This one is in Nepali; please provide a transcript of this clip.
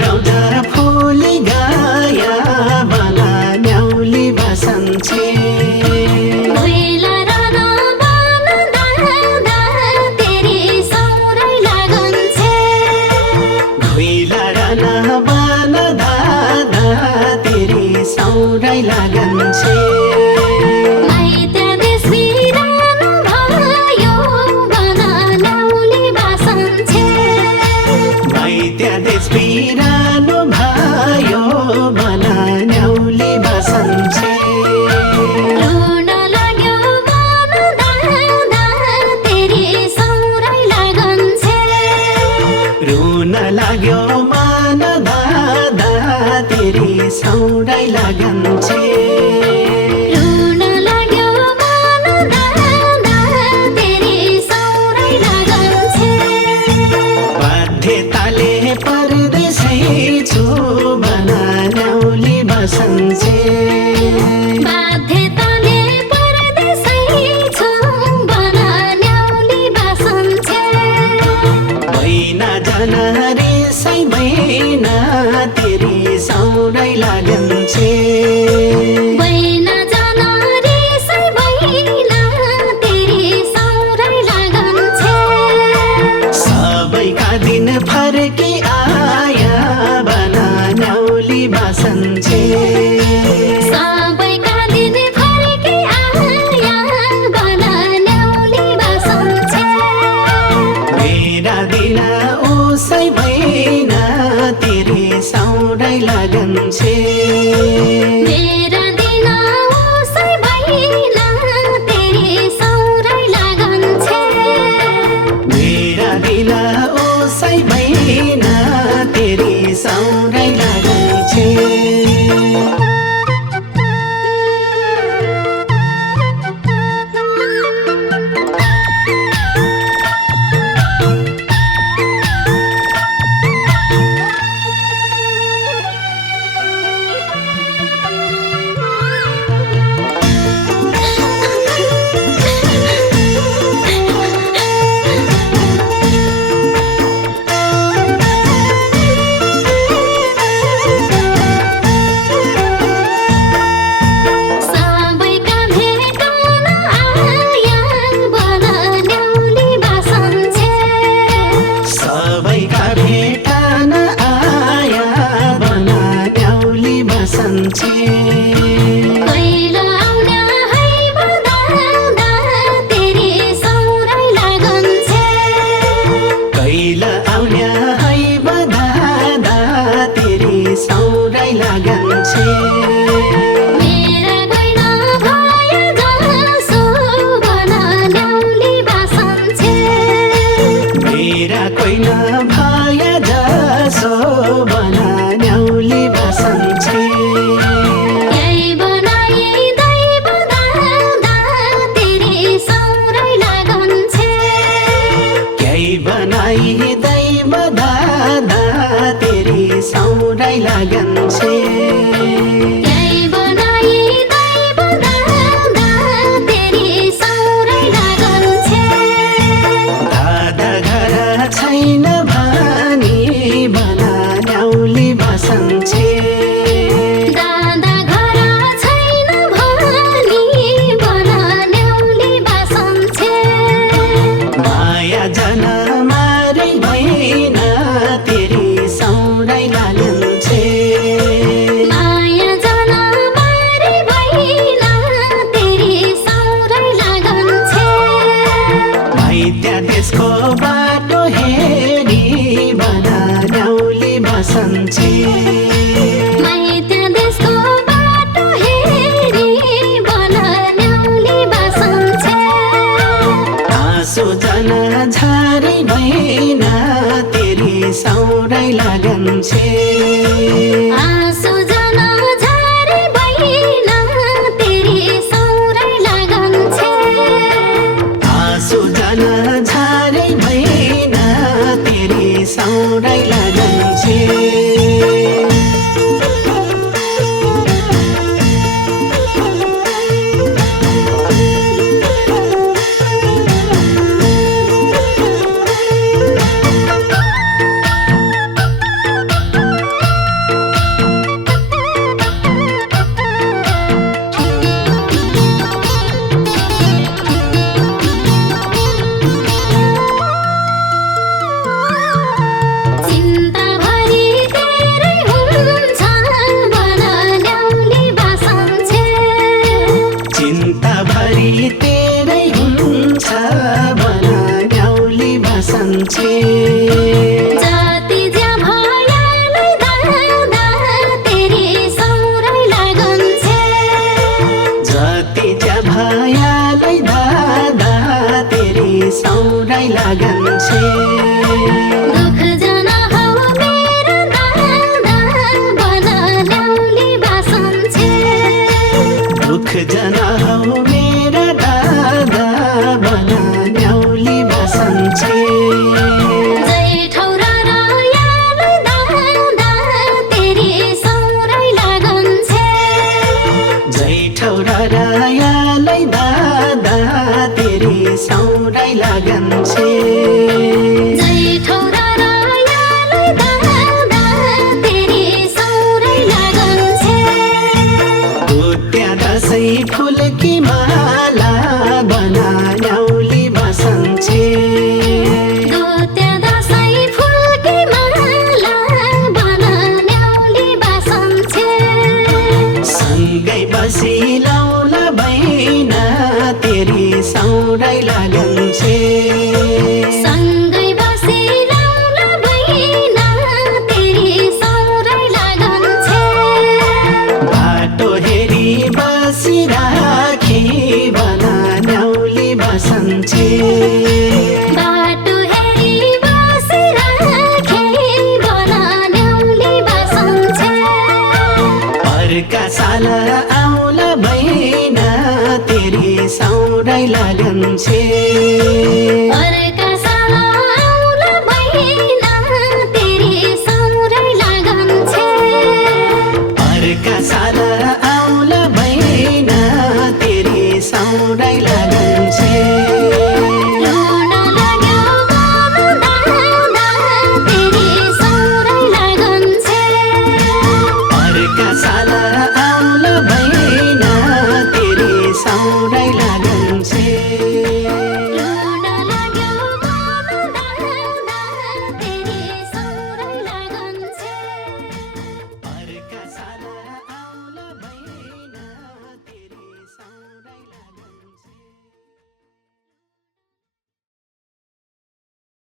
रौदा फुली गया बना न्याउली बसन्छे भुइँला राना बन दादा तेरी सौरै लागन्छे भुइँला राना बन दादा तेरी सौरै लागन्छे माइत देश बिरानो भयो बन न्याउली बसन्छे माइत देश बिरानो भयो बना न्याउली बसन्छे रुन लाग्यो मन दादा तेरी सौरै लागन्छे रुन लाग्यो मन दादा तेरी सौरै लागन्छे रुन लाग्यो मन दादा तेरी सौरै लागन्छे बाध्यताले परदेशै छु बना न्याउली बसन्छे बाध्यताले परदेशै छु बन न्याउली बसन्छे बैना जान रेसै बैना तेरी सौरै लागन्छे बैन जान रेसै बैन तेरी सौरै लागन्छे सबैका दिन फर्की आया बना न्याउली बसन्छे सबैका दिन फर्की आया बन न्याउली बसन्छे मेरा दिन उसै बैना तेरी सौरै लागन्छे मेरा दिन उसै बैन तेरी सौरै लागन्छे मेरा दिन उसै बैना तेरी सौरै लागन्छे सबैका भेटन आया बन न्याउली बसन्छे सबैका भेटन आया बना न्याउली बसन्छे कैलो आउने है बदादा तेरी सौरै लागन्छे कैल आउने है बदादा तेरी सौरै लागन्छे मेरा गैना भयो जसो बन न्याउली बसन्छे मेरा कोही नभए जसो बना न्याउली बसन्छे यही बनाई दैव दादा तेरी सौरै लागन्छे केही बनाई दैव दादा तेरी सौरै लागन्छे यही बनाई दैव दादा तेरी सौरै लागन्छे दादा घर छैन भनी बना न्याउली बसन्छे दादा घर छैन भनी बन न्याउली बसन्छे माया जन मारे बैना तेरी सौरै लागन्छे माया जन मारे बैन तेरी सौरै लागन्छे माइत्या देशको बाटो हेरी बना न्याउली बसन्छे माइत देशको बाटो हेरी बन न्याउली बसन्छे आँसु जन झारी बैना तेरी सौरै लागन्छे आँसु जन झारी बैन तेरी सौरै लागन्छे आँसु जन झारी बैना तेरी सौरै लागन्छे सौरै लगन छे जेठो र रायालाई दादा तेरी सौरै लगन छे दुत्या दसैँ फुलकी माला बनाउली बसन छे दुत्या दसैँ फुलकी माला बनाउली बसन छे सँगै बसी लौला बैना तेरी सौरै लगन छे सँगै बसी लौला बैना तेरी सौरै लगन छे बाटो हेरी बसिराखी बनाउली बसन छे बाटो हेरी बसिराखे बनाउली बसन छे अर्का साल आउला बैना तेरी सौरै लगन छे